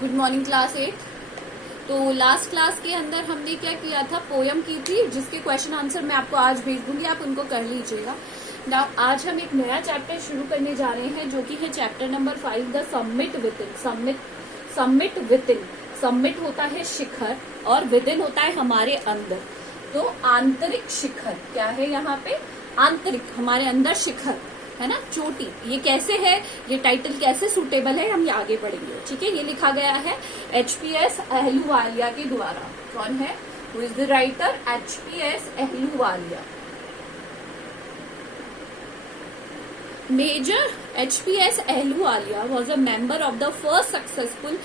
Good morning class 8। तो last class के अंदर हमने क्या किया था, पोयम की थी, जिसके क्वेश्चन आंसर मैं आपको आज भेज दूंगी, आप उनको कर लीजिएगा। नाउ आज हम एक नया चैप्टर शुरू करने जा रहे हैं जो कि है chapter number 5, the summit with in. Summit with in, summit होता है शिखर और विद इन होता है हमारे अंदर। तो आंतरिक शिखर क्या है यहाँ पे, आंतरिक हमारे अंदर शिखर है ना, चोटी। ये कैसे है, ये टाइटल कैसे सूटेबल है, हम ये आगे पढ़ेंगे। ठीक है, ये लिखा गया है एचपीएस अहलूवालिया के द्वारा। कौन है, who is the writer? HPS Ahluwalia. Major HPS Ahluwalia was a member of the first successful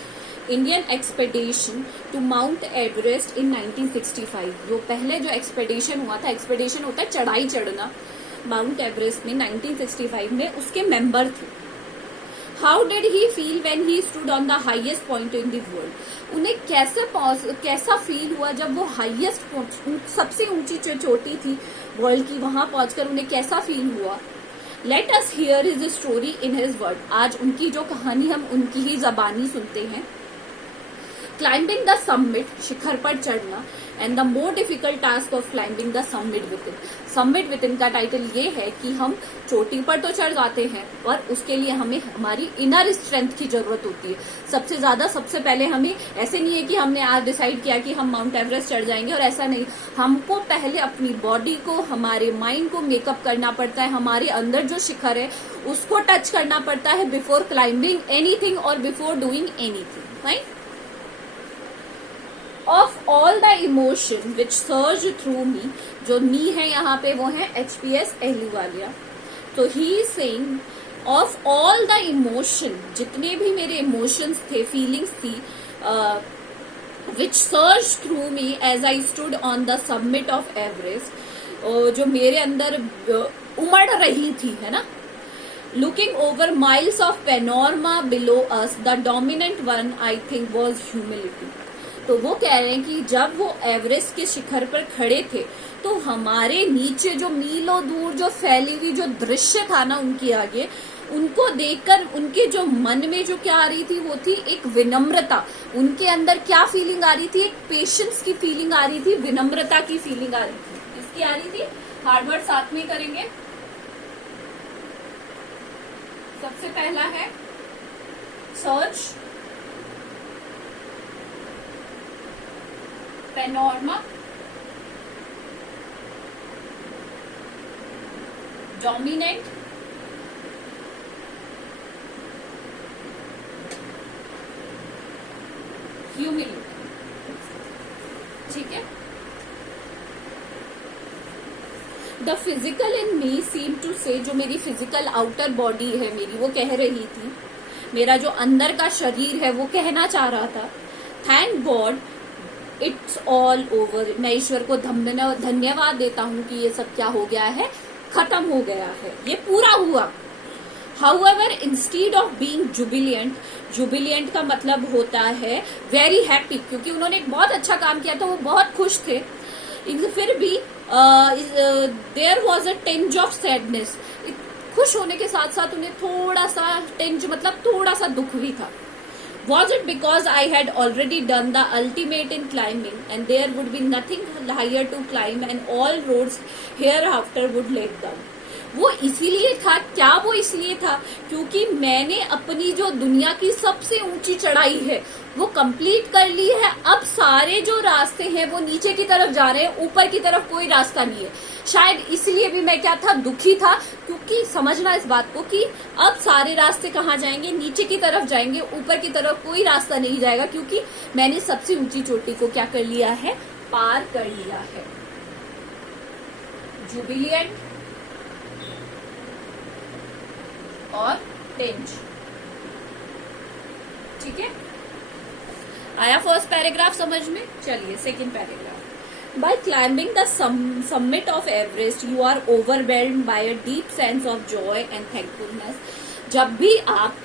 Indian expedition to Mount Everest in 1965। जो पहले जो एक्सपेडिशन हुआ था, एक्सपेडिशन होता है चढ़ाई चढ़ना, माउंट एवरेस्ट में 1965 में उसके मेंबर थे। How did he feel when he stood on the highest point in the world? उन्हें कैसा फील हुआ जब वो हाईएस्ट, सबसे ऊंची जो चोटी थी वर्ल्ड की, वहां पहुंचकर उन्हें कैसा फील हुआ? Let us here his story in his word. आज उनकी जो कहानी हम उनकी ही जबानी सुनते हैं। क्लाइंबिंग द समिट, शिखर पर चढ़ना, and the more difficult task of climbing the summit with in. Summit with in का टाइटल ये है कि हम चोटी पर तो चढ़ जाते हैं और उसके लिए हमें हमारी इनर स्ट्रेंथ की जरूरत होती है। सबसे ज्यादा, सबसे पहले हमें, ऐसे नहीं है कि हमने आज डिसाइड किया कि हम माउंट एवरेस्ट चढ़ जाएंगे, और ऐसा नहीं, हमको पहले अपनी बॉडी को, हमारे माइंड को मेकअप करना पड़ता है, हमारे अंदर जो शिखर है उसको टच करना पड़ता है बिफोर क्लाइंबिंग एनीथिंग और before doing anything, right? Of all the emotion which surge through me, जो मी है यहाँ पे वो है एचपीएस अहलूवालिया। तो he is saying of all the emotion, जितने भी मेरे इमोशंस थे, फीलिंग्स थी, which surge through me as I stood on the summit of Everest, जो मेरे अंदर उमड़ रही थी, है ना। Looking over miles of panorama below us, the dominant one I think was humility. तो वो कह रहे हैं कि जब वो एवरेस्ट के शिखर पर खड़े थे तो हमारे नीचे जो मीलों दूर जो फैली हुई जो दृश्य था ना उनके आगे, उनको देखकर उनके जो मन में जो क्या आ रही थी वो थी एक विनम्रता। उनके अंदर क्या फीलिंग आ रही थी? एक पेशेंस की फीलिंग आ रही थी, विनम्रता की फीलिंग आ रही थी। इसकी आ रही थी। हार्ड वर्ड साथ में करेंगे। सबसे पहला है सर्च, पेनोरमा, डोमिनेंट, ह्यूमिलिटी। ठीक है। The physical in me seem to say, जो मेरी फिजिकल आउटर बॉडी है मेरी, वो कह रही थी, मेरा जो अंदर का शरीर है वो कहना चाह रहा था, thank God it's all over. मैं ईश्वर को धन्यवाद देता हूँ कि ये सब क्या हो गया है, खत्म हो गया है, ये पूरा हुआ। However, instead of being jubilant, Jubilant का मतलब होता है वेरी हैप्पी, क्योंकि उन्होंने एक बहुत अच्छा काम किया था, वो बहुत खुश थे। फिर भी there was a tinge of sadness. खुश होने के साथ साथ उन्हें थोड़ा सा टिंज, मतलब थोड़ा सा दुख भी था। Was it because I had already done the ultimate in climbing and there would be nothing higher to climb and all roads hereafter would lead down? वो इसीलिए था, क्या वो इसलिए था क्योंकि मैंने अपनी जो दुनिया की सबसे ऊंची चढ़ाई है वो कंप्लीट कर ली है। अब सारे जो रास्ते हैं वो नीचे की तरफ जा रहे हैं, ऊपर की तरफ कोई रास्ता नहीं है। शायद इसलिए भी मैं क्या था, दुखी था, क्योंकि समझना इस बात को कि अब सारे रास्ते कहाँ जाएंगे, नीचे की तरफ जाएंगे, ऊपर की तरफ कोई रास्ता नहीं जाएगा, क्योंकि मैंने सबसे ऊंची चोटी को क्या कर लिया है, पार कर लिया है। जुबिलियंट और टेंज। ठीक है, आया फर्स्ट पैराग्राफ समझ में? चलिए second paragraph. By climbing the summit of Everest you are overwhelmed by a deep sense of joy and thankfulness. जब भी आप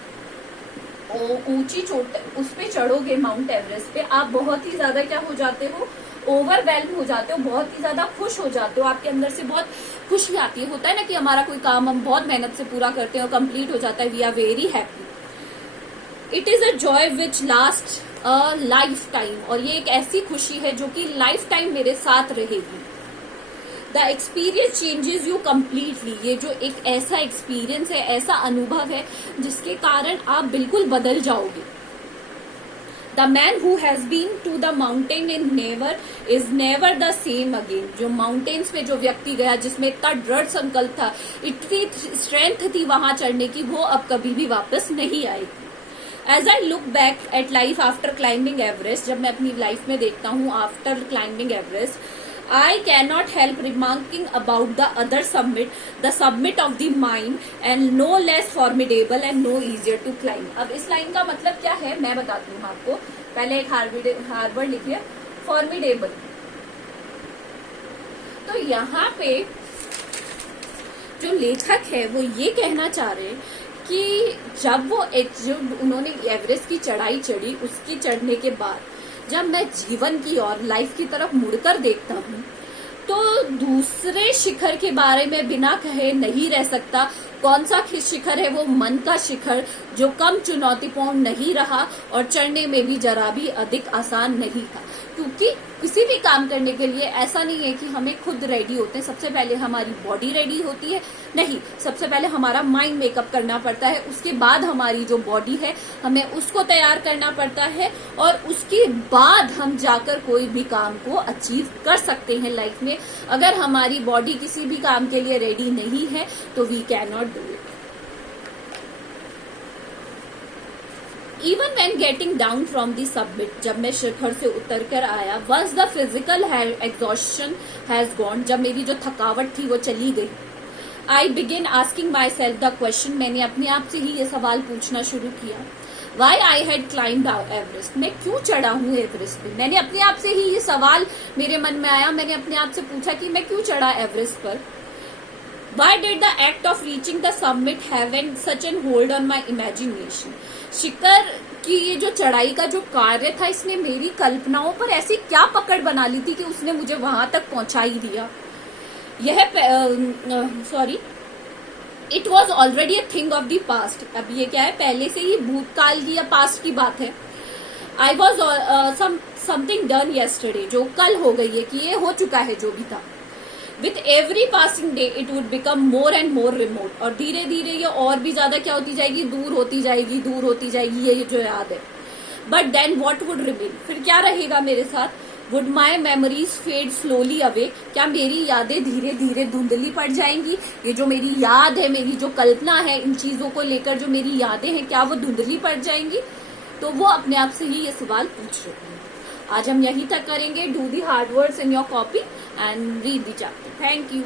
ऊंची चोटी उस पे चढ़ोगे, माउंट एवरेस्ट पे, आप बहुत ही ज्यादा क्या हो जाते हो, ओवरवेल्म हो जाते हो, बहुत ही ज्यादा खुश हो जाते हो, आपके अंदर से बहुत खुशी आती है। होता है ना कि हमारा कोई काम हम बहुत मेहनत से पूरा करते हैं और कंप्लीट हो जाता है, we are very happy. It is a joy which last a lifetime, और ये एक ऐसी खुशी है जो कि लाइफ टाइम मेरे साथ रहेगी। The experience changes you completely, ये जो एक ऐसा एक्सपीरियंस है, ऐसा अनुभव है जिसके कारण आप बिल्कुल बदल जाओगे। The man who has been to the mountain in never is never the same again, जो माउंटेन्स पे जो व्यक्ति गया जिसमें इतना दृढ़ संकल्प था, इतनी स्ट्रेंथ थी वहां चढ़ने की, वो अब कभी भी वापस नहीं आएगी। As I look back at life after climbing Everest, जब मैं अपनी लाइफ में देखता हूँ after climbing Everest, I cannot help remarking about the other summit, the summit of the mind, and no less formidable and no easier to climb. अब इस line का मतलब क्या है मैं बताती हूँ आपको। पहले एक हार्वर्ड लिखिए, फॉर्मिडेबल। तो यहाँ पे जो लेखक है वो ये कहना चाह रहे हैं कि जब उन्होंने एवरेस्ट की चढ़ाई चढ़ी, उसकी चढ़ने के बाद जब मैं जीवन की और लाइफ की तरफ मुड़कर देखता हूँ तो दूसरे शिखर के बारे में बिना कहे नहीं रह सकता। कौन सा शिखर है? वो मन का शिखर, जो कम चुनौतीपूर्ण नहीं रहा और चढ़ने में भी जरा भी अधिक आसान नहीं था। क्योंकि किसी भी काम करने के लिए ऐसा नहीं है कि हमें खुद रेडी होते हैं, सबसे पहले हमारी बॉडी रेडी होती है, नहीं, सबसे पहले हमारा माइंड मेकअप करना पड़ता है, उसके बाद हमारी जो बॉडी है हमें उसको तैयार करना पड़ता है, और उसके बाद हम जाकर कोई भी काम को अचीव कर सकते हैं लाइफ में। अगर हमारी बॉडी किसी भी काम के लिए रेडी नहीं है तो we can not do it. Even when getting down from the summit, जब मैं शिखर से उतर कर आया, once the physical exhaustion has gone, जब मेरी जो थकावट थी वो चली गई, I begin asking myself the question, मैंने अपने आप से ही ये सवाल पूछना शुरू किया, why I had climbed Everest, मैं क्यों चढ़ा हूँ एवरेस्ट पे। मैंने अपने आप से ही ये सवाल मेरे मन में आया, मैंने अपने आप से पूछा कि मैं क्यों चढ़ा एवरेस्ट पर। Why did the act of reaching the summit have such a hold on my imagination? शिखर की ये जो चढ़ाई का जो कार्य था, इसने मेरी कल्पनाओं पर ऐसी क्या पकड़ बना ली थी कि उसने मुझे वहां तक पहुंचा ही दिया। It was already a thing of the past. अब ये क्या है, पहले से ही भूतकाल की या पास्ट की बात है। I was something done yesterday, जो कल हो गई है, कि ये हो चुका है जो भी था। With every passing day it would become more and more remote, और धीरे धीरे ये और भी ज्यादा क्या होती जाएगी, दूर होती जाएगी, ये जो याद है। But then what would remain, फिर क्या रहेगा मेरे साथ? Would my memories fade slowly away, क्या मेरी यादें धीरे धीरे धुंधली पड़ जाएंगी? ये जो मेरी याद है, मेरी जो कल्पना है, इन चीजों को लेकर जो मेरी यादें हैं, क्या वो धुंधली पड़ जाएंगी? तो वो अपने आप से ही ये सवाल पूछ रहे हैं। आज हम यहीं तक करेंगे। Do the hard words in your copy and read the chapter. Thank you.